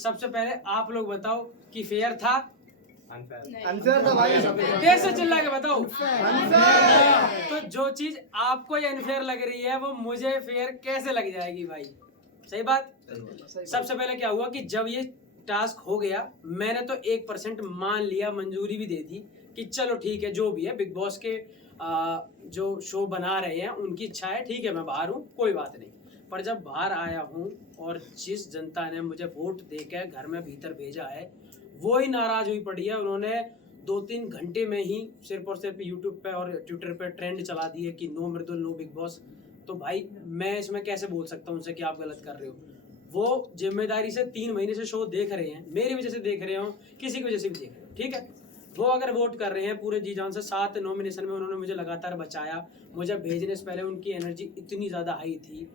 सबसे पहले आप लोग बताओ कि फेयर था? अनफेयर था भाई। देर से चिल्ला के बताओ। तो जो चीज आपको अनफेयर लग रही है वो मुझे फेयर कैसे लग जाएगी भाई? सही बात। सबसे पहले क्या हुआ कि जब ये टास्क हो गया मैंने तो 1% मान लिया, मंजूरी भी दे दी कि चलो ठीक है जो भी है, बिग बॉस के जो शो बना रहे हैं उनकी इच्छा है, ठीक है मैं बाहर हूँ कोई बात नहीं। पर जब बाहर आया हूँ और जिस जनता ने मुझे वोट देकर घर में भीतर भेजा है वो ही नाराज हुई पड़ी है। उन्होंने 2-3 घंटे में ही सिर्फ और सिर्फ यूट्यूब पे और ट्विटर पे ट्रेंड चला दिए कि नो मृदुल नो बिग बॉस। तो भाई मैं इसमें कैसे बोल सकता हूँ उनसे कि आप गलत कर रहे हो? वो जिम्मेदारी से 3 महीने से शो देख रहे हैं, मेरी वजह से देख रहे हो, किसी की वजह से भी देख रहे हो, ठीक है। वो अगर वोट कर रहे हैं पूरे जी जान से, 7 नॉमिनेशन में उन्होंने मुझे लगातार बचाया। मुझे भेजने से पहले उनकी एनर्जी इतनी ज़्यादा हाई थी,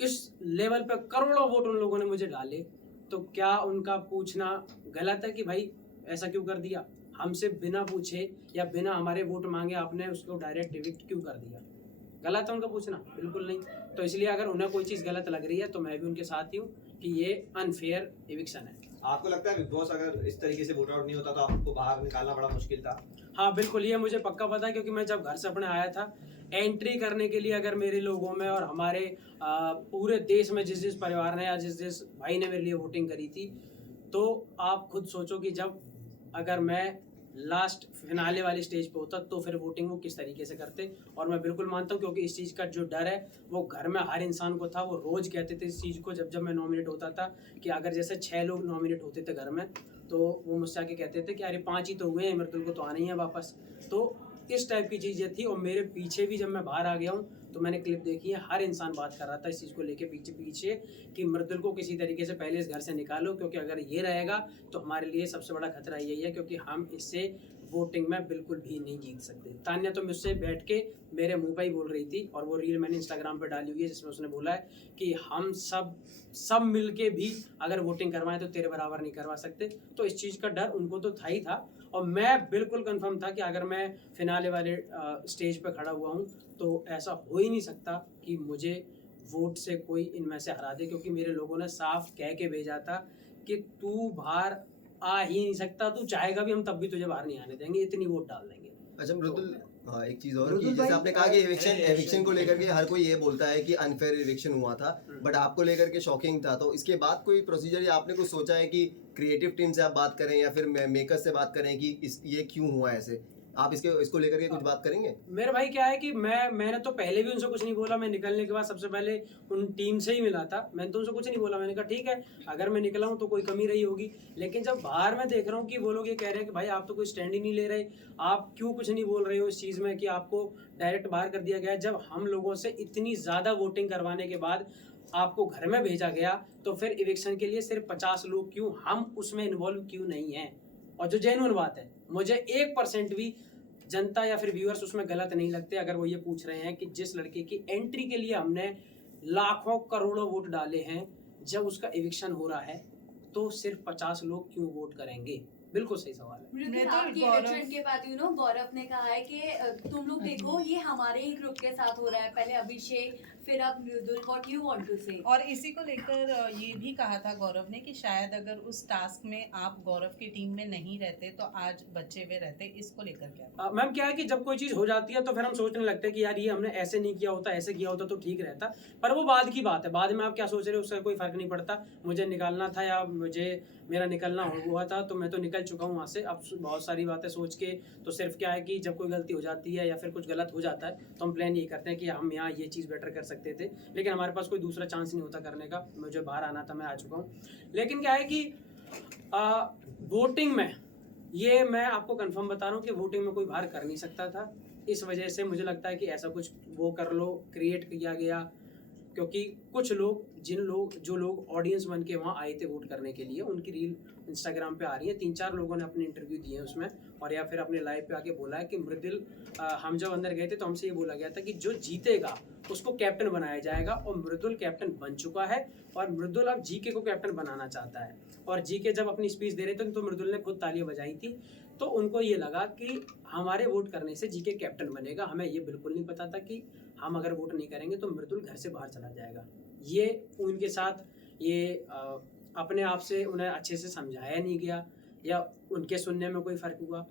इस लेवल पे करोड़ों वोट उन लोगों ने मुझे डाले। तो क्या उनका पूछना गलत है कि भाई ऐसा क्यों कर दिया? हमसे बिना पूछे या बिना हमारे वोट मांगे आपने उसको डायरेक्ट इविक्ट क्यों कर दिया? गलत है उनका पूछना? बिल्कुल नहीं। तो इसलिए अगर उन्हें कोई चीज़ गलत लग रही है तो मैं भी उनके साथ ही हूँ कि ये अनफेयर इविक्शन है। आपको लगता है बिग बॉस अगर इस तरीके से वोट आउट नहीं होता तो आपको बाहर निकालना बड़ा मुश्किल था? हाँ बिल्कुल, ये मुझे पक्का पता है क्योंकि मैं जब घर से अपने आया था एंट्री करने के लिए, अगर मेरे लोगों में और हमारे पूरे देश में जिस जिस परिवार ने या जिस जिस भाई ने मेरे लिए वोटिंग करी थी, तो आप खुद सोचो कि जब अगर मैं लास्ट फिनाले वाली स्टेज पे होता तो फिर वोटिंग वो किस तरीके से करते। और मैं बिल्कुल मानता हूँ क्योंकि इस चीज़ का जो डर है वो घर में हर इंसान को था। वो रोज़ कहते थे इस चीज़ को, जब जब मैं नॉमिनेट होता था कि अगर जैसे 6 लोग नॉमिनेट होते थे घर में तो वो मुझसे आके कहते थे कि अरे 5 ही तो हुए हैं, मृदुल को तो आना ही है वापस। तो इस टाइप की चीज़ें थी। और मेरे पीछे भी जब मैं बाहर आ गया हूँ तो मैंने क्लिप देखी है, हर इंसान बात कर रहा था इस चीज़ को लेके पीछे पीछे कि मृदुल को किसी तरीके से पहले इस घर से निकालो, क्योंकि अगर ये रहेगा तो हमारे लिए सबसे बड़ा खतरा यही है, क्योंकि हम इससे वोटिंग में बिल्कुल भी नहीं जीत सकते। तान्या तो मुझसे बैठ के मेरे मुंह पे ही बोल रही थी, और वो रील मैंने इंस्टाग्राम पे डाली हुई है जिसमें उसने बोला है कि हम सब मिल के भी अगर वोटिंग करवाएं तो तेरे बराबर नहीं करवा सकते। तो इस चीज़ का डर उनको तो था ही था, और मैं बिल्कुल कंफर्म था कि अगर मैं फिनाले वाले स्टेज पे खड़ा हुआ हूँ तो ऐसा हो ही नहीं सकता कि मुझे वोट से कोई इनमें से हरा दे, क्योंकि मेरे लोगों ने साफ कह के भेजा था कि तू बाहर आ ही नहीं सकता, तू चाहेगा भी हम तब भी तुझे बाहर नहीं आने देंगे, इतनी वोट डाल देंगे। अच्छा मृदुल, हाँ एक चीज और कि मृदुल जैसे भाई, आपने कहा कि एविक्शन को लेकर के हर कोई ये बोलता है कि अनफेयर एविक्शन हुआ था, बट आपको लेकर के शॉकिंग था। तो इसके बाद कोई प्रोसीजर या आपने कुछ सोचा है कि क्रिएटिव टीम से आप बात करें या फिर मेकर से बात करें कि ये क्यों हुआ ऐसे? आप इसको लेकर के कुछ बात करेंगे? मेरे भाई क्या है कि मैंने तो पहले भी उनसे कुछ नहीं बोला। मैं निकलने के बाद सबसे पहले उन टीम से ही मिला था, मैंने तो उनसे कुछ नहीं बोला। मैंने कहा ठीक है अगर मैं निकला हूँ तो कोई कमी रही होगी। लेकिन जब बाहर मैं देख रहा हूँ कि वो लोग ये कह रहे हैं कि भाई आप तो कोई स्टैंड ही नहीं ले रहे, आप क्यों कुछ नहीं बोल रहे हो इस चीज़ में कि आपको डायरेक्ट बाहर कर दिया गया है। जब हम लोगों से इतनी ज़्यादा वोटिंग करवाने के बाद आपको घर में भेजा गया तो फिर इविक्शन के लिए सिर्फ 50 लोग क्यों, हम उसमें इन्वॉल्व क्यों नहीं हैं? और जो जेन्युइन बात है, मुझे 1% भी जनता या फिर व्यूअर्स उसमें गलत नहीं लगते अगर वो ये पूछ रहे हैं कि जिस लड़के की एंट्री के लिए हमने लाखों करोड़ों वोट डाले हैं, जब उसका इविक्शन हो रहा है तो सिर्फ 50 लोग क्यों वोट करेंगे? बिल्कुल सही सवाल है। मृदुल, आपकी इलेक्शन के बाद गौरव ने कहा है कि तुम लोग देखो ये हमारे ही ग्रुप के साथ हो रहा है, पहले अभिषेक फिर अब मृदुल, व्हाट यू वांट टू से? और इसी को लेकर ये भी कहा था गौरव ने कि शायद अगर उस टास्क में आप गौरव की टीम में नहीं रहते तो आज बचे हुए रहते। इसको लेकर क्या? मैम क्या है कि जब कोई चीज़ हो जाती है तो फिर हम सोचने लगते हैं कि यार ये हमने ऐसे नहीं किया होता, ऐसे किया होता तो ठीक रहता। पर वो बाद की बात है, बाद में आप क्या सोच रहे हो उसका कोई फर्क नहीं पड़ता। मुझे निकालना था या मुझे मेरा निकलना हुआ था तो मैं तो निकल चुका हूँ वहाँ से। अब बहुत सारी बातें सोच के तो सिर्फ क्या है कि जब कोई गलती हो जाती है या फिर कुछ गलत हो जाता है तो हम प्लान ये करते हैं कि हम यहाँ ये चीज़ बेटर कर सकते थे, लेकिन हमारे पास कोई दूसरा चांस नहीं होता करने का। मुझे बाहर आना था, मैं आ चुका हूँ। लेकिन क्या है कि वोटिंग में ये मैं आपको कंफर्म बता रहा हूँ कि वोटिंग में कोई बाहर कर नहीं सकता था। इस वजह से मुझे लगता है कि ऐसा कुछ वो कर लो, क्रिएट किया गया, क्योंकि कुछ लोग जो लोग ऑडियंस बन के वहाँ आए थे वोट करने के लिए, उनकी रील इंस्टाग्राम पे आ रही है। 3-4 लोगों ने अपने इंटरव्यू दिए हैं उसमें, और या फिर अपने लाइव पे आके बोला है कि मृदुल, हम जब अंदर गए थे तो हमसे ये बोला गया था कि जो जीतेगा उसको कैप्टन बनाया जाएगा, और मृदुल कैप्टन बन चुका है। और मृदुल अब जीके को कैप्टन बनाना चाहता है। और जीके जब अपनी स्पीच दे रहे थे तो मृदुल ने खुद तालियां बजाई थी। तो उनको ये लगा कि हमारे वोट करने से जीके कैप्टन बनेगा। हमें ये बिल्कुल नहीं पता था कि हम अगर वोट नहीं करेंगे तो मृदुल घर से बाहर चला जाएगा। ये उनके साथ ये अपने आप से उन्हें अच्छे से समझाया नहीं गया या उनके सुनने में कोई फर्क हुआ,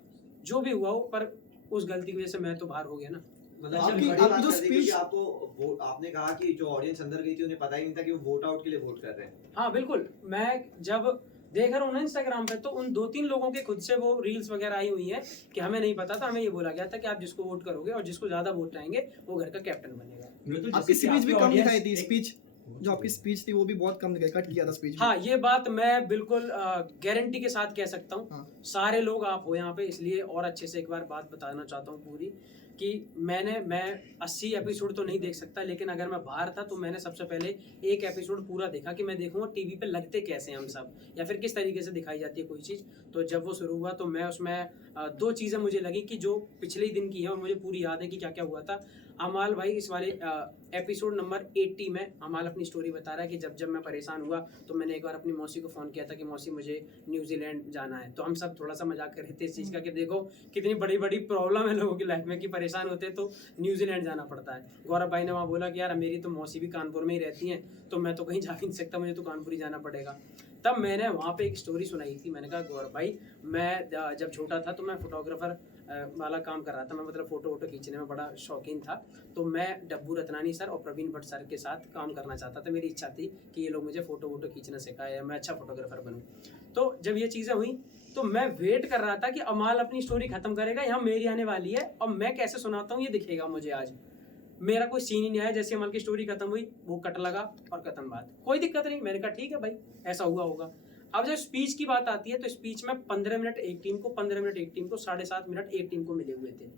जो भी हुआ हो, पर उस गलती की वजह से मैं तो बाहर हो गया ना। मतलब आपकी- बड़ी बात आपकी जो कर दी, क्योंकि speech- आपको आपने कहा कि जो ऑडियंस अंदर गई थी उन्हें पता ही नहीं था कि वो वोट आउट के लिए वोट कर रहे हैं। हाँ बिल्कुल, मैं जब देख रहा हूँ ना इंस्टाग्राम पे, तो उन 2-3 लोगों के खुद से वो रील्स वगैरह आई हुई है कि हमें नहीं पता था, हमें ये बोला गया था कि आप जिसको वोट करोगे और जिसको ज्यादा वोट आएंगे वो घर का कैप्टन बनेगा। आपकी स्पीच भी कम दिखाई थी, स्पीच जो आपकी स्पीच थी वो भी बहुत कम दिखाई, कट किया था स्पीच। हाँ, ये बात मैं बिल्कुल गारंटी के साथ कह सकता हूँ। हाँ। सारे लोग आप हो यहाँ पे, इसलिए और अच्छे से एक बार बात बताना चाहता हूँ पूरी, कि मैं 80 एपिसोड तो नहीं देख सकता, लेकिन अगर मैं बाहर था तो मैंने सबसे पहले एक एपिसोड पूरा देखा कि मैं देखूंगा टीवी पे लगते कैसे हम सब, या फिर किस तरीके से दिखाई जाती है कोई चीज़। तो जब वो शुरू हुआ तो मैं उसमें 2 चीज़ें मुझे लगी कि जो पिछले ही दिन की है और मुझे पूरी याद है कि क्या क्या हुआ था। अमाल भाई इस वाले एपिसोड नंबर 80 में अमाल अपनी स्टोरी बता रहा है कि जब मैं परेशान हुआ तो मैंने एक बार अपनी मौसी को फ़ोन किया था कि मौसी मुझे न्यूजीलैंड जाना है। तो हम सब थोड़ा सा मजाक कर रहे थे इस चीज़ का कि देखो कितनी बड़ी बड़ी प्रॉब्लम है लोगों की लाइफ में कि परेशान होते तो न्यूजीलैंड जाना पड़ता है। गौरव भाई ने वहाँ बोला कि यार मेरी तो मौसी भी कानपुर में ही रहती हैं, तो मैं तो कहीं जा नहीं सकता, मुझे तो कानपुर ही जाना पड़ेगा। तब मैंने वहाँ पे एक स्टोरी सुनाई थी। मैंने कहा गौरव भाई, मैं जब छोटा था तो मैं फोटोग्राफर वाला काम कर रहा था, मैं मतलब फ़ोटो खींचने में बड़ा शौकीन था। तो मैं डब्बू रतनानी सर और प्रवीण भट्ट सर के साथ काम करना चाहता था। मेरी इच्छा थी कि ये लोग मुझे फ़ोटो खींचना सिखाए या मैं अच्छा फोटोग्राफर बनूँ। तो जब ये चीज़ें हुई तो मैं वेट कर रहा था कि अमाल अपनी स्टोरी ख़त्म करेगा, यहाँ मेरी आने वाली है और मैं कैसे सुनाता हूँ ये दिखेगा मुझे। आज मेरा कोई सीन ही नहीं आया, जैसे अमल की स्टोरी खत्म हुई वो कट लगा और खत्म बात, कोई दिक्कत नहीं। मैंने कहा ठीक है भाई, ऐसा हुआ होगा। अब जब स्पीच की बात आती है तो स्पीच में 15 मिनट एक टीम को, 15 मिनट एक टीम को, 7.5 मिनट एक टीम को मिले हुए थे।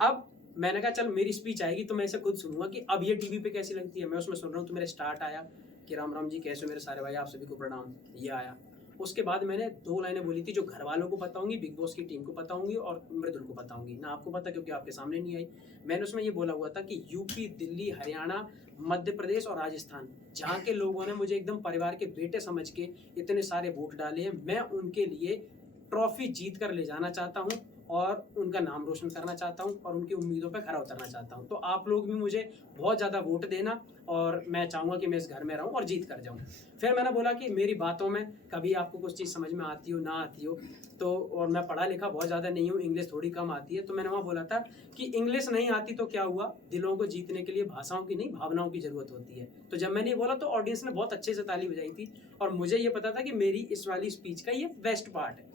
अब मैंने कहा चल मेरी स्पीच आएगी तो मैं इसे खुद सुनूंगा कि अब ये टीवी पे कैसी लगती है। मैं उसमें सुन रहा हूँ तो मेरा स्टार्ट आया कि राम राम जी, कैसे मेरे सारे भाई, आप सभी को प्रणाम, ये आया। उसके बाद मैंने 2 लाइनें बोली थी जो घर वालों को पता होंगी, बिग बॉस की टीम को पता होंगी और मृदुल को पता होंगी, ना आपको पता क्योंकि आपके सामने नहीं आई। मैंने उसमें ये बोला हुआ था कि यूपी, दिल्ली, हरियाणा, मध्य प्रदेश और राजस्थान, जहाँ के लोगों ने मुझे एकदम परिवार के बेटे समझ के इतने सारे वोट डाले हैं, मैं उनके लिए ट्रॉफी जीत कर ले जाना चाहता हूँ और उनका नाम रोशन करना चाहता हूँ और उनकी उम्मीदों पर खरा उतरना चाहता हूँ। तो आप लोग भी मुझे बहुत ज़्यादा वोट देना और मैं चाहूँगा कि मैं इस घर में रहूँ और जीत कर जाऊँ। फिर मैंने बोला कि मेरी बातों में कभी आपको कुछ चीज़ समझ में आती हो ना आती हो तो, और मैं पढ़ा लिखा बहुत ज़्यादा नहीं हूँ, इंग्लिश थोड़ी कम आती है, तो मैंने वहाँ बोला था कि इंग्लिश नहीं आती तो क्या हुआ, दिलों को जीतने के लिए भाषाओं की नहीं भावनाओं की ज़रूरत होती है। तो जब मैंने ये बोला तो ऑडियंस ने बहुत अच्छे से ताली बजाई थी और मुझे ये पता था कि मेरी इस वाली स्पीच का ये बेस्ट पार्ट है।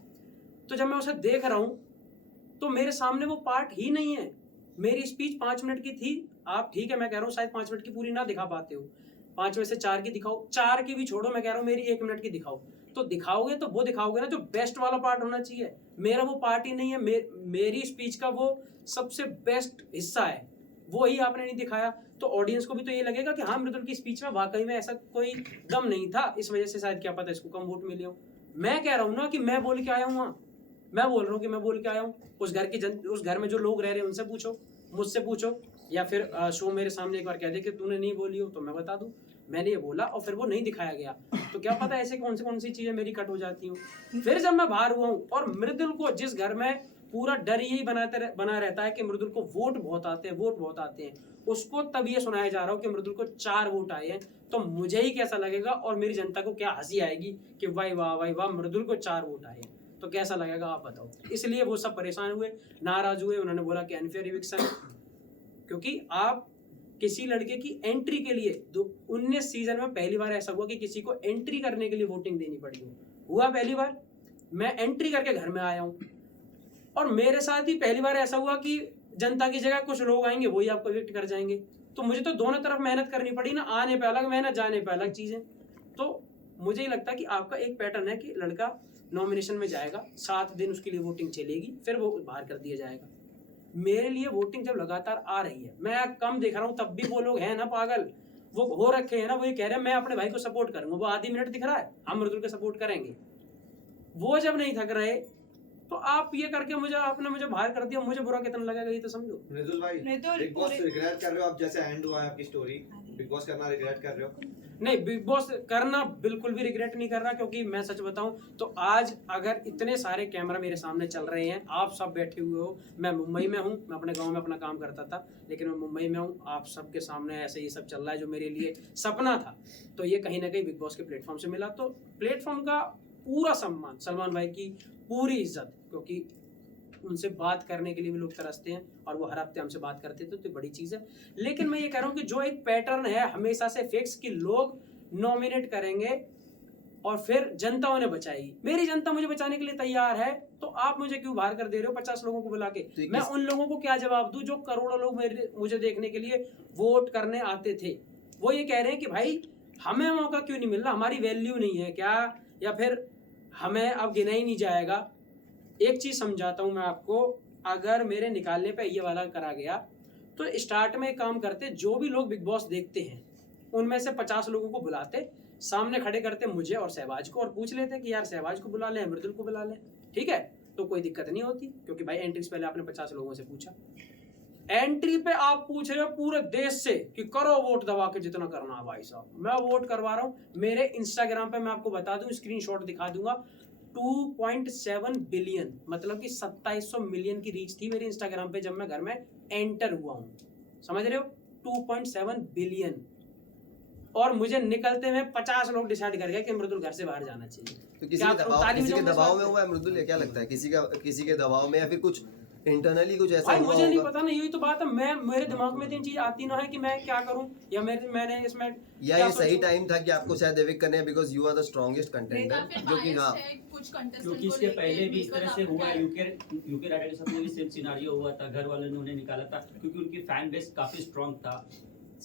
तो जब मैं उसे देख रहा हूँ तो मेरे सामने वो पार्ट ही नहीं है। मेरी स्पीच 5 मिनट की थी, आप ठीक है मैं कह रहा हूँ शायद 5 मिनट की पूरी ना दिखा पाते हो, 5 में से 4 की दिखाओ, 4 की भी छोड़ो, मैं कह रहा हूँ मेरी 1 मिनट की दिखाओ। तो दिखाओगे तो वो दिखाओगे ना जो बेस्ट वाला पार्ट होना चाहिए। मेरा वो पार्ट ही नहीं है, मेरी स्पीच का वो सबसे बेस्ट हिस्सा है, वो ही आपने नहीं दिखाया। तो ऑडियंस को भी तो ये लगेगा कि हाँ मृदुल की स्पीच में वाकई में ऐसा कोई दम नहीं था, इस वजह से शायद क्या पता इसको कम वोट मिले हो। मैं कह रहा हूँ ना कि मैं बोल के आया हूँ वहाँ, मैं बोल रहा हूँ कि मैं बोल के आया हूँ। उस घर में जो लोग रह रहे हैं उनसे पूछो, मुझसे पूछो, या फिर शो मेरे सामने एक बार कह दे कि तूने नहीं बोली हो तो मैं बता दूँ मैंने ये बोला और फिर वो नहीं दिखाया गया। तो क्या पता ऐसे कौन सी चीज़ें मेरी कट हो जाती हूँ। फिर जब मैं बाहर हुआ हूँ और मृदुल को, जिस घर में पूरा डर यही बना रहता है कि मृदुल को वोट बहुत आते हैं, उसको तब ये सुनाया जा रहा हो कि मृदुल को 4 वोट आए हैं, तो मुझे ही कैसा लगेगा और मेरी जनता को क्या हंसी आएगी कि वाह वाह वाह वाह मृदुल को 4 वोट आए हैं, तो कैसा लगेगा आप बताओ। इसलिए वो सब परेशान हुए, नाराज हुए, उन्होंने बोला कि अनफेयर इविक्शन, क्योंकि आप किसी लड़के की एंट्री के लिए 19 सीजन में पहली बार ऐसा हुआ कि किसी को एंट्री करने के लिए वोटिंग देनी पड़ी हुआ पहली बार। मैं एंट्री करके घर में आया हूँ और मेरे साथ ही पहली बार ऐसा हुआ कि जनता की जगह कुछ लोग आएंगे वही आपको इविक्ट कर जाएंगे। तो मुझे तो दोनों तरफ मेहनत करनी पड़ी ना, आने पे अलग मेहनत, जाने पे अलग चीजें। तो मुझे ही लगता है कि आपका एक पैटर्न है कि लड़का नॉमिनेशन में जाएगा, 7 दिन उसके लिए वोटिंग चलेगी, फिर वो बाहर कर दिया जाएगा। मेरे लिए वोटिंग जब लगातार आ रही है, मैं कम देख रहा हूँ, तब भी वो लोग हैं ना पागल, वो हो रखे हैं ना, वो ये कह रहे हैं मैं अपने भाई को सपोर्ट करूंगा, वो आधी मिनट दिख रहा है हम मृदुल को सपोर्ट करेंगे। वो जब नहीं थक रहे तो आप ये करके आपने मुझे बाहर कर दिया, मुझे बुरा कितना लगेगा ये तो समझो। मृदुल भाई, मृदुल, बिग बॉस पूरे- रिग्रेट कर रहे हो आप? जैसे एंड हुआ है आपकी स्टोरी, बिग बॉस करना रिग्रेट कर रहे हो? नहीं, बिग बॉस करना बिल्कुल भी रिग्रेट नहीं कर रहा, क्योंकि मैं सच बताऊं तो आज अगर इतने सारे कैमरा मेरे सामने चल रहे हैं, आप सब बैठे हुए हो, मैं मुंबई में हूं, मैं अपने गांव में अपना काम करता था, लेकिन मैं मुंबई में हूं, आप सबके सामने ऐसे ये सब चल रहा है जो मेरे लिए सपना था, तो ये कहीं ना कहीं बिग बॉस के प्लेटफॉर्म से मिला। तो प्लेटफॉर्म का पूरा सम्मान, सलमान भाई की पूरी इज्जत, क्योंकि उनसे बात करने के लिए भी लोग तरसते हैं और वो हर हफ्ते हमसे बात करते थे, तो बड़ी चीज़ है। लेकिन मैं ये कह रहा हूँ कि जो एक पैटर्न है हमेशा से फिक्स कि लोग नॉमिनेट करेंगे और फिर जनता उन्हें बचाएगी, मेरी जनता मुझे बचाने के लिए तैयार है, तो आप मुझे क्यों बाहर कर दे रहे हो 50 लोगों को बुला के? तो मैं उन लोगों को क्या जवाब दूं जो करोड़ों लोग मुझे देखने के लिए वोट करने आते थे? वो ये कह रहे हैं कि भाई हमें मौका क्यों नहीं मिल रहा, हमारी वैल्यू नहीं है क्या, या फिर हमें अब गिना ही नहीं जाएगा। एक चीज समझाता हूं मैं आपको, अगर मेरे निकालने पे ये वाला करा गया तो स्टार्ट में एक काम करते, जो भी लोग बिग बॉस देखते हैं उनमें से 50 लोगों को बुलाते, सामने खड़े करते मुझे और सहबाज को, और पूछ लेते कि यार सहबाज को बुला लें, मृदुल को बुला लें, ठीक है? तो कोई दिक्कत नहीं होती, क्योंकि भाई एंट्री से पहले आपने 50 लोगों से पूछा। एंट्री पे आप पूछ रहे हो पूरे देश से कि करो वोट दबा के जितना करना है भाई साहब, मैं वोट करवा रहा हूँ। मेरे इंस्टाग्राम पे मैं आपको बता दूं, स्क्रीनशॉट दिखा दूंगा, 2.7 बिलियन मतलब कि 2700 मिलियन की रीच थी मेरे इंस्टाग्राम पे जब मैं घर में एंटर हुआ हूँ, समझ रहे हो? 2.7 बिलियन। और मुझे निकलते में 50 लोग डिसाइड कर गए कि मृदुल घर से बाहर जाना चाहिए। तो किसी क्या के करूं, दबाव ताली किसी के बजाऊं इस दबाव बात में पे? हुआ है मृदुल, क्या लगता है? किसी के दबाव में, या फिर कुछ इंटरनली कुछ ऐसा भाई हुआ मुझे नहीं होगा? पता ना, यही तो बात है, मेरे दिमाग में इतनी चीज आती ना है कि मैं क्या करूं, या मैंने इसमें या क्या ये सही सोचूं? टाइम था कि आपको शायद एविक्ट करने, because you are the strongest contender, जो कि हाँ क्योंकि इसके पहले भी इस तरह से हुआ है, यूके राइडर के साथ में भी सेम सिनारियो हुआ था, घर वालों ने उन्हें निकाला था क्योंकि उनकी फैन बेस काफी स्ट्रांग था।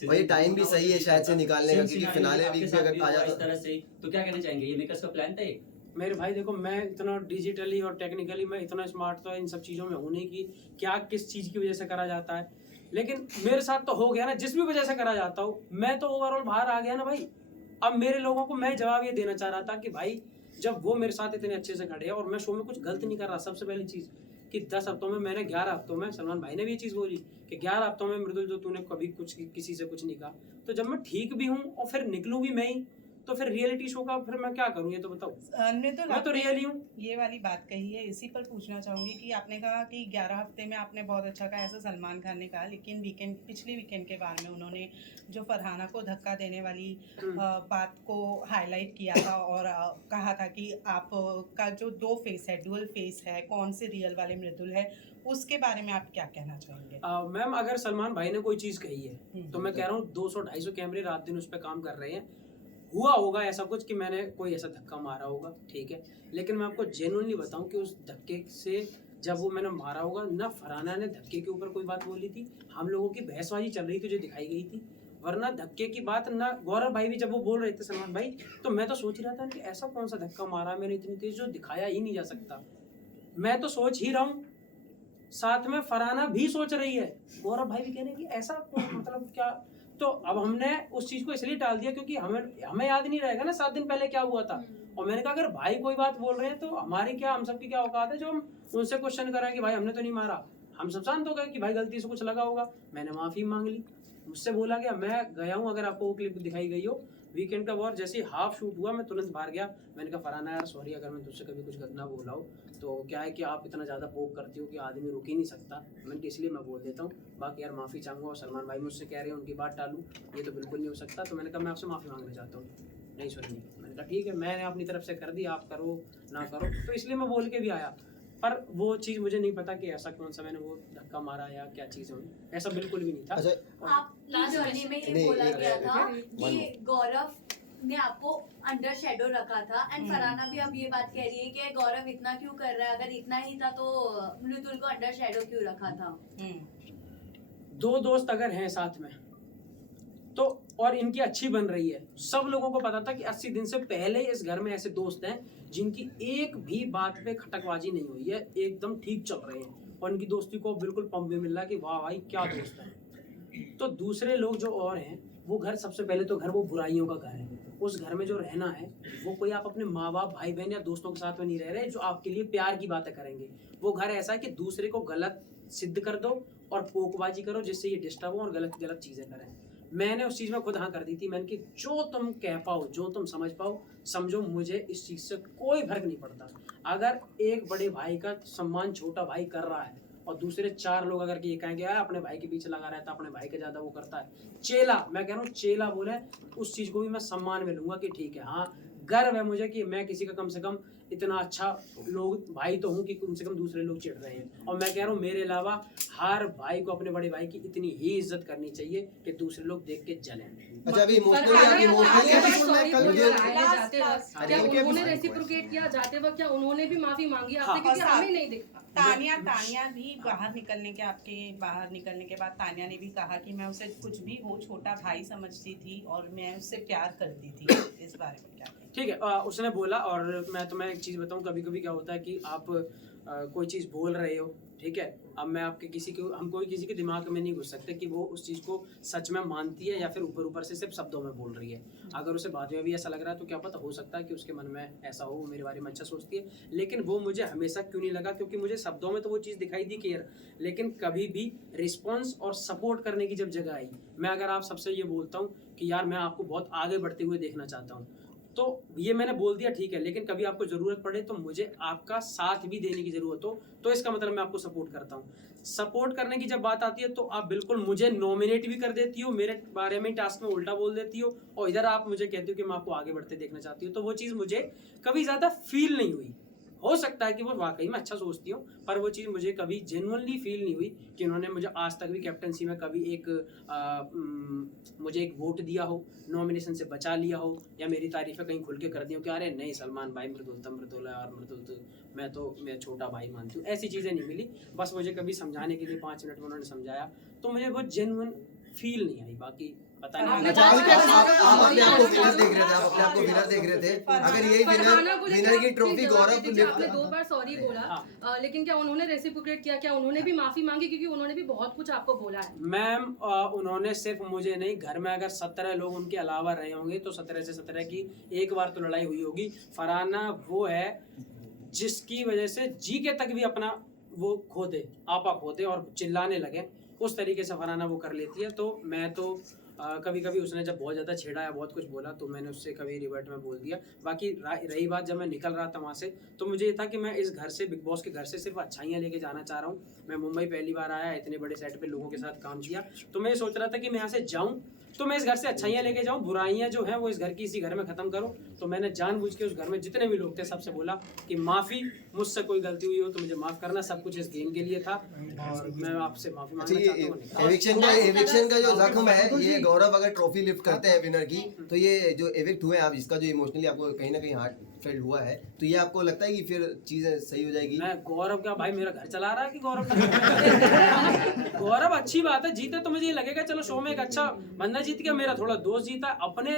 और ये टाइम भी सही है शायद से निकालने का, Same क्योंकि scenario फिनाले आपके वीक भी साथ अगर भी आ हुआ इस जाता। तरह से ही, तो क्या कहना चाहेंगे, ये मेकर्स का प्लान था ये? मेरे भाई देखो, मैं इतना डिजिटली और टेक्निकली मैं इतना स्मार्ट तो इन सब चीज़ों में हूँ नहीं कि क्या किस चीज़ की वजह से करा जाता है, लेकिन मेरे साथ तो हो गया ना, जिस भी वजह से करा जाता हूँ, मैं तो ओवरऑल बाहर आ गया ना भाई। अब मेरे लोगों को मैं जवाब ये देना चाह रहा था कि भाई जब वो मेरे साथ इतने अच्छे से खड़े हैं और मैं शो में कुछ गलत नहीं कर रहा, सबसे पहली चीज़ कि 10 हफ्तों में मैंने 11 हफ्तों में, सलमान भाई ने भी ये चीज़ बोली कि 11 हफ्तों में मृदुल जो तूने कभी कुछ किसी से कुछ नहीं कहा, तो जब मैं ठीक भी हूँ और फिर निकलूँ भी मैं ही, तो फिर रियलिटी शो का फिर मैं क्या करूँ, ये तो बताओ। मृदुल, मैं तो आपने रियल ही हूँ। ये वाली बात कही है, इसी पर पूछना चाहूंगी कि आपने कहा कि 11 हफ्ते में आपने बहुत अच्छा कहा, ऐसा सलमान खान ने कहा, लेकिन पिछले वीकेंड के बारे में उन्होंने जो फरहाना को धक्का देने वाली बात को हाईलाइट किया था और कहा था कि आप का जो 2 फेस है, डुअल फेस है, कौन से रियल वाले मृदुल है, उसके बारे में आप क्या कहना चाहेंगे? मैम अगर सलमान भाई ने कोई चीज़ कही है तो मैं कह रहा हूँ 200-250 कैमरे रात दिन उस पर काम कर रहे हैं, हुआ होगा ऐसा कुछ कि मैंने कोई ऐसा धक्का मारा होगा, ठीक है, लेकिन मैं आपको जेन्युइनली बताऊं कि उस धक्के से जब वो मैंने मारा होगा ना, फरहाना ने धक्के के ऊपर कोई बात बोली थी, हम लोगों की बहसबाजी चल रही थी जो दिखाई गई थी, वरना धक्के की बात ना, गौरव भाई भी जब वो बोल रहे थे सलमान भाई, तो मैं तो सोच रहा था कि ऐसा कौन सा धक्का मारा मैंने इतनी तेज जो दिखाया ही नहीं जा सकता। मैं तो सोच ही रहा हूँ, साथ में फरहाना भी सोच रही है, गौरव भाई भी कह रहे हैं कि ऐसा मतलब क्या। तो अब हमने उस चीज को इसलिए टाल दिया क्योंकि हमें याद नहीं रहेगा ना 7 दिन पहले क्या हुआ था, और मैंने कहा अगर भाई कोई बात बोल रहे हैं तो हमारी क्या, हम सबकी क्या औकात है जो हम उनसे क्वेश्चन करें कि भाई हमने तो नहीं मारा। हम सब शांत हो गए कि भाई गलती से कुछ लगा होगा, मैंने माफी मांग ली, मुझसे बोला गया, मैं गया हूँ, अगर आपको वो क्लिप दिखाई गई हो वीकेंड का वॉर, जैसे ही हाफ शूट हुआ मैं तुरंत बाहर गया, मैंने कहा फरहाना यार सॉरी अगर मैं तुझसे कभी कुछ गंदा बोला हो, तो क्या है कि आप इतना ज़्यादा पोक करती हो कि आदमी रुक ही नहीं सकता, मैंने इसलिए मैं बोल देता हूँ, बाकी यार माफ़ी चाहूँगा। और सलमान भाई मुझसे कह रहे हैं उनकी बात टालूँ, ये तो बिल्कुल नहीं हो सकता, तो मैंने कहा मैं आपसे माफ़ी मांगना चाहता हूँ, नहीं सुनी। मैंने कहा ठीक है, मैंने अपनी तरफ से कर दी, आप करो ना करो, तो इसलिए मैं बोल के भी आया, पर वो चीज़ मुझे नहीं पता कि ऐसा कौन सा मैंने वो धक्का मारा या क्या चीज़ हुई, ऐसा बिल्कुल भी नहीं था। अच्छा, आपकी जर्नी में ये नहीं, बोला एक- गया एक- था एक- कि गौरव ने आपको अंडर शेडो रखा था, एंड फरहाना भी अब ये बात कह रही है कि गौरव इतना क्यों कर रहा है, अगर इतना ही था तो मृदुल को अंडर शेडो क्यों रखा था? 2 दोस्त अगर हैं साथ में तो, और इनकी अच्छी बन रही है, सब लोगों को पता था कि 80 दिन से पहले इस घर में ऐसे दोस्त हैं जिनकी एक भी बात पे खटकबाजी नहीं हुई है, एकदम ठीक चल रहे हैं, और इनकी दोस्ती को बिल्कुल पंप भी मिल रहा है कि वाह भाई क्या दोस्त है। तो दूसरे लोग जो और हैं वो घर, सबसे पहले तो घर वो बुराइयों का घर है, उस घर में जो रहना है वो कोई आप अपने माँ बाप भाई बहन या दोस्तों के साथ में नहीं रह रहे जो आपके लिए प्यार की बातें करेंगे। वो घर ऐसा है कि दूसरे को गलत सिद्ध कर दो और पोकबाजी करो जिससे ये डिस्टर्ब हो और गलत गलत चीजें करें। मैंने उस चीज में खुद हाँ कर दी थी। मैंने कि जो तुम कह पाओ, जो तुम समझ पाओ समझो, मुझे इस चीज से कोई फर्क नहीं पड़ता। अगर एक बड़े भाई का सम्मान छोटा भाई कर रहा है और दूसरे 4 लोग अगर ये कहेंगे यार अपने भाई के पीछे लगा रहता है, अपने भाई के ज्यादा वो करता है, चेला, मैं कह रहा हूँ चेला बोले, उस चीज को भी मैं सम्मान में लूंगा कि ठीक है, हाँ गर्व है मुझे कि मैं किसी का कम से कम इतना अच्छा लोग भाई तो हूँ कि कम से कम दूसरे लोग चिढ़ रहे हैं। और मैं कह रहा हूँ मेरे अलावा हर भाई को अपने बड़े भाई की इतनी ही इज्जत करनी चाहिए कि दूसरे लोग देख के जलें। अच्छा अभी इमोशनली आप इमोशनली क्या उन्होंने रेसिप्रोकेट किया जाते वक्त? क्या उन्होंने भी माफी मांगी आपसे? क्योंकि हमें नहीं दिखा। तानिया भी बाहर निकलने के बाद तानिया ने भी कहा कि मैं उसे कुछ भी हो छोटा भाई समझती थी और मैं उससे प्यार करती थी। इस बारे में क्या कहें? ठीक है, उसने बोला। और मैं तुम्हें एक चीज़ बताऊं, कभी कभी क्या होता है कि आप कोई चीज़ बोल रहे हो, ठीक है, अब मैं आपके हम कोई किसी के दिमाग में नहीं घुस सकते कि वो उस चीज़ को सच में मानती है या फिर ऊपर ऊपर से सिर्फ शब्दों में बोल रही है। अगर उसे बाद में भी ऐसा लग रहा है तो क्या पता, हो सकता है कि उसके मन में ऐसा हो, वो मेरे बारे में अच्छा सोचती है। लेकिन वो मुझे हमेशा क्यों नहीं लगा, क्योंकि मुझे शब्दों में तो वो चीज़ दिखाई दी केयर, लेकिन कभी भी रिस्पॉन्स और सपोर्ट करने की जब जगह आई, मैं अगर आप सबसे ये बोलता हूँ कि यार मैं आपको बहुत आगे बढ़ते हुए देखना चाहता हूँ, तो ये मैंने बोल दिया ठीक है, लेकिन कभी आपको ज़रूरत पड़े तो मुझे आपका साथ भी देने की ज़रूरत हो तो इसका मतलब मैं आपको सपोर्ट करता हूँ। सपोर्ट करने की जब बात आती है तो आप बिल्कुल मुझे नॉमिनेट भी कर देती हो, मेरे बारे में टास्क में उल्टा बोल देती हो, और इधर आप मुझे कहती हो कि मैं आपको आगे बढ़ते देखना चाहती हूँ। तो वो चीज़ मुझे कभी ज़्यादा फील नहीं हुई। हो सकता है कि वो वाकई में अच्छा सोचती हूँ, पर वो चीज़ मुझे कभी जेन्युइनली फील नहीं हुई कि उन्होंने मुझे आज तक भी कैप्टनसी में कभी मुझे एक वोट दिया हो, नॉमिनेशन से बचा लिया हो, या मेरी तारीफ़ें कहीं खुल के कर दी हो कि अरे नहीं सलमान भाई मृदुल है और मृदुल मैं छोटा भाई मानती हूँ। ऐसी चीज़ें नहीं मिली। बस मुझे कभी समझाने के लिए 5 मिनट में उन्होंने समझाया तो मुझे वो जेन्युइन फील नहीं आई। बाकी पता नहीं। आप अपने आप को विनर देख रहे थे, आप अपने आप को विनर देख रहे थे। अगर यही विनर की ट्रॉफी गौरव आपने 2 बार सॉरी बोला, लेकिन क्या उन्होंने रेसिप्रोकेट किया? क्या उन्होंने भी माफी मांगी? क्योंकि उन्होंने भी बहुत कुछ आपको बोला है। मैम उन्होंने सिर्फ मुझे नहीं, घर में अगर 17 लोग उनके अलावा रहे होंगे तो 17 से 17 की एक बार तो लड़ाई हुई होगी। फरहाना वो है जिसकी वजह से जी के तक भी अपना वो खोते आपा खोते और चिल्लाने लगे, उस तरीके से फरहाना वो कर लेती है। तो मैं तो कभी कभी उसने जब बहुत ज़्यादा छेड़ा या बहुत कुछ बोला तो मैंने उससे कभी रिवर्ट में बोल दिया। बाकी रही बात जब मैं निकल रहा था वहाँ से, तो मुझे ये था कि मैं इस घर से, बिग बॉस के घर से सिर्फ अच्छाइयाँ लेके जाना चाह रहा हूँ। मैं मुंबई पहली बार आया, इतने बड़े सेट पे लोगों के साथ काम किया, तो मैं सोच रहा था कि मैं यहाँ से जाऊँ तो मैं इस घर से अच्छाइयाँ लेके जाऊँ, बुराइयाँ जो हैं वो इस घर की इसी घर में ख़त्म करूँ। तो मैंने जानबूझ के उस घर में जितने भी लोग थे सबसे बोला कि माफ़ी, मुझसे कोई गलती हुई हो तो मुझे माफ़ करना, सब कुछ इस गेम के लिए था और मैं आपसे माफ़ी मांगना चाहता हूँ। एविक्शन का जो जख्म है, ये गौरव अगर ट्रॉफी लिफ्ट करते हैं विनर की, तो ये जो एविक्ट हुए आप, इसका जो इमोशनली आपको कहीं ना कहीं हार्ट फेल हुआ है, तो ये आपको लगता है कि फिर चीजें सही हो जाएगी? मैं गौरव क्या भाई मेरा घर चला रहा है कि गौरव गौरव अच्छी बात है, जीते तो मुझे ये लगेगा चलो शो में एक अच्छा बंदा जीत गया, मेरा थोड़ा दोस्त जीता। अपने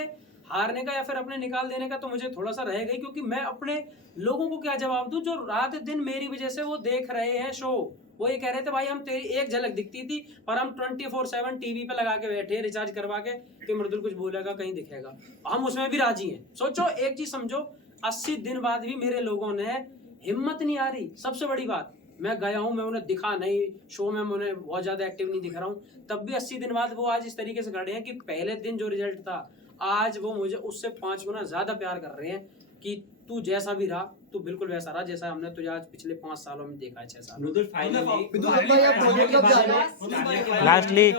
हारने का या फिर अपने निकाल देने का तो मुझे थोड़ा सा रहेगा ही, क्योंकि मैं अपने लोगों को क्या जवाब दूं जो रात दिन मेरी वजह से वो देख रहे हैं शो। वो ये कह रहे थे भाई हम तेरी एक झलक दिखती थी पर हम 24/7 टीवी पे लगा के बैठे, रिचार्ज करवा के कि मृदुल कुछ बोलेगा कहीं दिखेगा, हम उसमें भी राजी हैं। सोचो एक चीज समझो, 80 दिन बाद भी मेरे लोगों ने हिम्मत नहीं आ रही। सबसे बड़ी बात, मैं गया हूँ, मैं उन्हें दिखा नहीं शो में, मैं उन्हें बहुत ज्यादा एक्टिव नहीं दिख रहा हूँ, तब भी 80 दिन बाद वो आज इस तरीके से खड़े हैं कि पहले दिन जो रिजल्ट था आज वो मुझे उससे 5 गुना ज्यादा प्यार कर रहे हैं कि तू जैसा भी रहा तू बिल्कुल वैसा रहा जैसा हमने तुझे आज पिछले 5 सालों में देखा है, 6 साल। लास्टली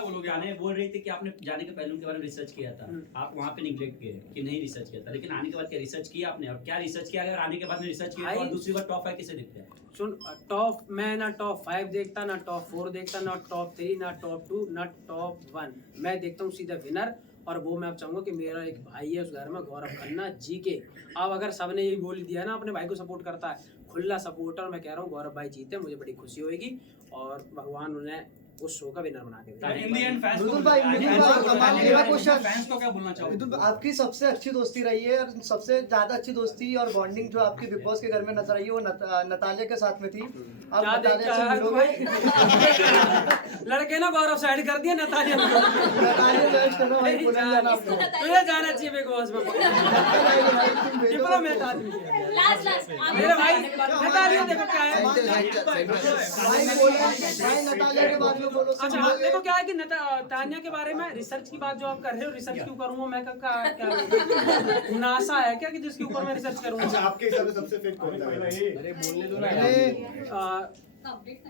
बोल रही थी कि आपने जाने के पहलू के बारे में रिसर्च किया था, आप वहाँ पे निगलेक्ट किए कि नहीं रिसर्च किया था, लेकिन आने के बाद क्या रिसर्च किया आपने? और क्या रिसर्च किया? अगर आने के बाद में रिसर्च किया और दूसरी बार टॉप 5 किसे देखते हैं? सुन, टॉप मैं ना टॉप 5 देखता, ना टॉप 4 देखता, ना टॉप 3, ना टॉप 2, ना टॉप 1। मैं देखता हूँ सीधा विनर, और वो मैं अब चाहूँगा कि मेरा एक भाई है उस घर में, गौरव खन्ना जी के। अब अगर सबने यही बोल दिया ना अपने भाई को सपोर्ट करता है, खुला सपोर्टर, मैं कह रहा हूँ गौरव भाई जीते, मुझे बड़ी खुशी होगी और भगवान उन्हें उस शो का विनर बना के भेजा। इन द एंड फैंस मृदुल भाई, मेरा क्वेश्चन, फैंस को क्या बोलना चाहोगे? मृदुल, आपकी सबसे अच्छी दोस्ती रही है और सबसे ज्यादा अच्छी दोस्ती और बॉन्डिंग जो आपकी बिग बॉस के घर में नजर आई है वो नतालिया के साथ में थी। आप क्या देख नतालिया से क्या मिलोगे? लड़के ना गौरव साइड कर दिया नतालिया में। नतालिया जज करना भाई, मेरी बोलने जान, जाना आपको। तुझे जाना चाहिए बिग बॉस में। डिप्लोमेट आदमी है। लास्ट मेरे भाई नतालिया देखो क्या है। भाई बोलो, भाई नतालिया के बारे में बोलो, अच्छा हाँ, समझोगे? देखो क्या है कि तान्या के बारे में रिसर्च की बात जो आप कर रहे हो, रिसर्च क्यों करूंगा मैं? क्या नासा है क्या कि जिसके ऊपर मैं रिसर्च करूंगा? अच्छा, आपके हिसाब से सबसे फेक कौन था? अरे बोलने दो ना।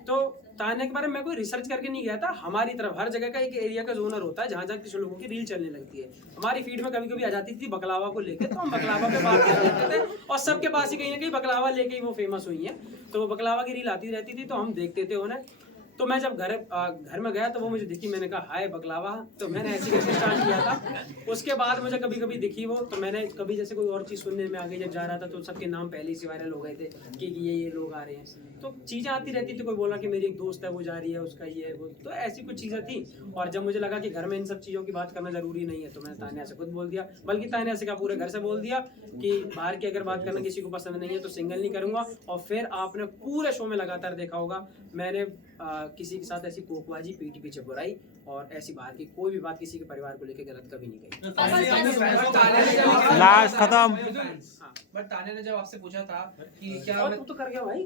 तो तान्या के बारे में मैं कोई रिसर्च करके नहीं गया था। हमारी तरफ हर जगह का एक एरिया का जोनर होता है जहाँ जहाँ किसी लोगों की रील चलने लगती है। हमारी फीड में कभी कभी आ जाती थी बकलावा को लेके, तो हम बकलावा पे बात कर लेते थे और सबके पास ही कहीं ना कहीं बकलावा लेके ही वो फेमस हुई है। तो वो बकलावा की रील आती रहती थी तो हम देखते थे उन्हें। तो मैं जब घर में गया तो वो मुझे दिखी, मैंने कहा हाय बकलावा, तो मैंने ऐसे करके स्टार्ट किया था। उसके बाद मुझे कभी कभी दिखी वो, तो मैंने कभी जैसे कोई और चीज़ सुनने में आ गई, जब जा रहा था तो सबके नाम पहले ही से वायरल हो गए थे कि ये लोग आ रहे हैं। तो चीज़ें आती रहती थी, कोई बोला कि मेरी एक दोस्त है वो जा रही है, उसका ये है वो, तो ऐसी कुछ चीज़ें थी। और जब मुझे लगा कि घर में इन सब चीज़ों की बात करना जरूरी नहीं है तो मैंने तान्या से खुद बोल दिया, बल्कि तान्या से क्या पूरे घर से बोल दिया कि बाहर की अगर बात करना किसी को पसंद नहीं है तो सिंगल नहीं करूँगा। और फिर आपने पूरे शो में लगातार देखा होगा मैंने किसी के साथ ऐसी कोकबाजी पीठ पीछे बुराई और ऐसी बाहर की कोई भी बात किसी के परिवार को लेकर गलत कभी नहीं कही। लास्ट खत्म। बट तान्या ने जब आपसे पूछा था कि क्या और तू तो कर गया भाई।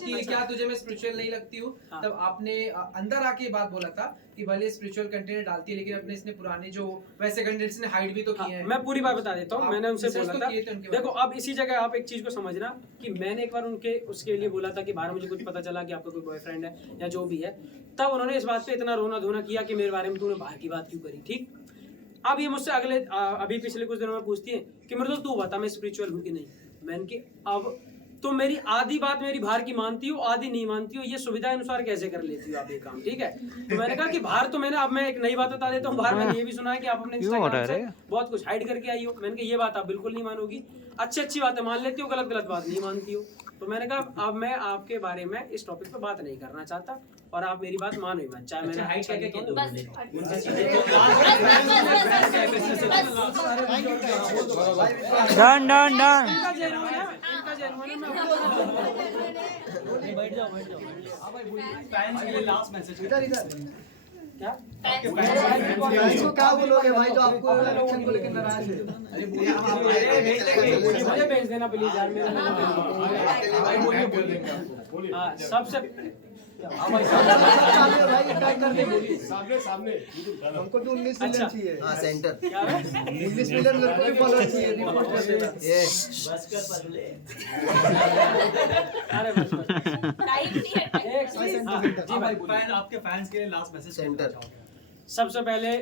कि क्या तुझे मैं स्पिरिचुअल नहीं लगती हूँ, तब आपने अंदर आके ये बात बोला था कि भले स्पिरिचुअल कंटेंट डालती है लेकिन अपने इसने पुराने जो वैसे कंटेंट्स ने हाइड भी तो किए हैं। मैं पूरी बात बता देता हूँ। मैंने उनसे बोला था, किए थे उनके देखो अब इसी जगह आप एक चीज को समझना कि मैंने एक बार उनके उसके लिए बोला था कि बाहर मुझे कुछ पता चला कि आपका कोई बॉयफ्रेंड है या जो भी है, तब उन्होंने इस बात पे इतना रोना धोना किया कि मेरे बारे में तूने बाहर की बात क्यों करी। ठीक, अब ये मुझसे अभी पिछले कुछ दिनों में पूछती है कि मृदुल तू बता मैं स्पिरिचुअल हूँ कि नहीं। मैंने कि अब तो मेरी आधी बात मेरी बाहर की मानती हो, आधी नहीं मानती हो, ये सुविधा अनुसार कैसे कर लेती हो आप ये काम? ठीक है, तो मैंने कहा कि बाहर तो मैंने, अब मैं एक नई बात बता देता हूँ, बाहर मैंने ये भी सुना है कि आप अपने इंस्टाग्राम से बहुत कुछ हाइड करके आई हो। मैंने कहा ये बात आप बिल्कुल नहीं मानोगी, अच्छी बातें मान लेती हो, गलत बात नहीं मानती हो। तो मैंने कहा अब मैं आपके बारे में इस टॉपिक पे बात नहीं करना चाहता और आप मेरी बात मानो ही मत, चाहे मैंने हाइड करके क्या डन डन डन। इनका जेनुइन है, इनका जेनुइन है। बैठ जाओ। फैंस के लिए लास्ट मैसेज इधर इधर क्या फैंस को क्या बोलोगे भाई जो आपको इलेक्शन को लेकर नाराज है? मुझे भेज देना प्लीज यार, मेरा हाँ सबसे भाई ट्राई कर देंगे। सामने हमको तो 19 अच्छा। मिलियन चाहिए। हाँ सेंटर क्या है? 19 मिलियन मेरे को भी फॉलोअर चाहिए, रिपोर्ट कर देना। ये बस कर पगले। अरे बस जी भाई, आपके फैंस के लिए लास्ट मैसेज सेंटर सबसे पहले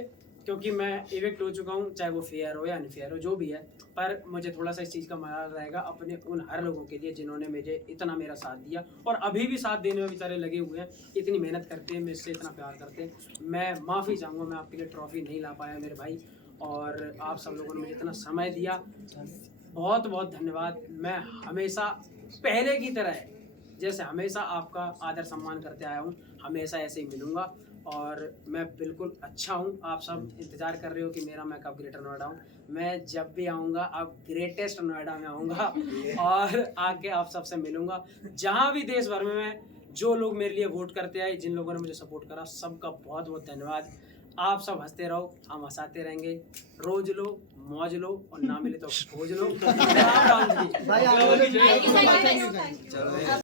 क्योंकि मैं इवेक्ट हो चुका हूँ, चाहे वो फेयर हो या अनफेयर हो जो भी है, पर मुझे थोड़ा सा इस चीज़ का मलाल रहेगा अपने उन हर लोगों के लिए जिन्होंने मुझे इतना मेरा साथ दिया और अभी भी साथ देने में बेचारे लगे हुए हैं, इतनी मेहनत करते हैं, मुझसे इतना प्यार करते हैं। मैं माफ़ी चाहूँगा मैं आपके लिए ट्रॉफी नहीं ला पाया मेरे भाई, और आप सब लोगों ने मुझे इतना समय दिया, बहुत बहुत धन्यवाद। मैं हमेशा पहले की तरह जैसे हमेशा आपका आदर सम्मान करते आया हूँ, हमेशा ऐसे ही मिलूँगा और मैं बिल्कुल अच्छा हूँ। आप सब इंतज़ार कर रहे हो कि मेरा मैं कब ग्रेटर नोएडा हूँ। मैं जब भी आऊँगा अब ग्रेटेस्ट नोएडा में आऊँगा और आके आप सबसे मिलूँगा। जहाँ भी देश भर में मैं, जो लोग मेरे लिए वोट करते आए, जिन लोगों ने मुझे सपोर्ट करा, सबका बहुत बहुत धन्यवाद। आप सब हंसते रहो, हम हंसाते रहेंगे। रोज लो, मौज लो और ना मिले तो खोज लो। भाई Thank you, thank you, thank you. चलो